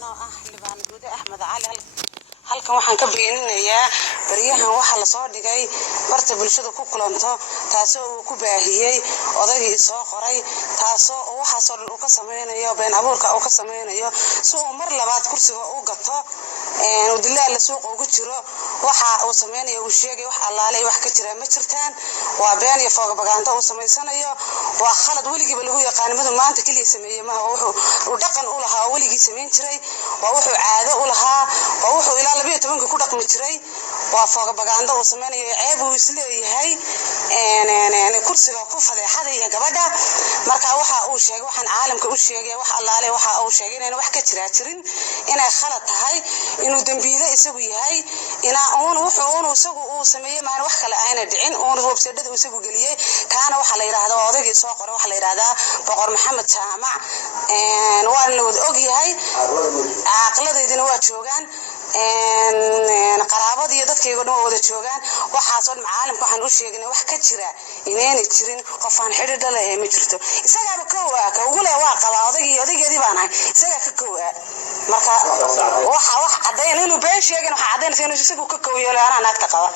أنا xildhibaan guud Axmed Cali halkan waxaan ka beeninayaa bariyahan waxa la soo dhigay barta bulshada ku kulanto taasoo uu ku baahiyay odagii soo qoray taasoo waxa soo uu ka sameeyay been abuurka uu ka sameeyo soo mar labaad kursiga uu gato uu dilaa la suuq ugu jiro waxa uu sameeyo uu sheegay wax allaalay wax ka jira ma jirtaan waa been iyo fogaanta uu sameysanayo waa khalad waligiiba lagu yaqaan mid maanta kaliya sameeyay ma wuxuu dhaqan u lahaa waligii sameyn jiray waa wuxuu caado u lahaa waa wuxuu ilaa 12 ku dhaqmi jiray waa fogaanta uu sameeyo ceeb uu isleeyahay kursiga ku fadeexaday gabadha marka waxa uu sheegay waxaan caalamka u sheegay wax allaalay waxa uu sheegay inay wax ka jirin inay khalad tahay inuu dambiile isagu yahay ina wuxuu isagu uu sameeyay ma wax kale ayna dhicin website-da isagu galiyay kaana waxa la yiraahdaa odagii soo qoray waxa la yiraahdaa boqor maxamed jaamac waan la wada og yahay aqladeedina waa joogan qaraabada iyo dadkayga dhan wada joogan waxa soo caalamka waxaan u sheegnay wax ka jira inay jirin qof aan xidhiidh la ma jirto isaga ka ugu leh waa qaba odageedii baan ahay isaga ka koowa marka waxa cadeyn inuu been sheegay waxa cadeyn inuu isagu ka kooyo laana naagta qaba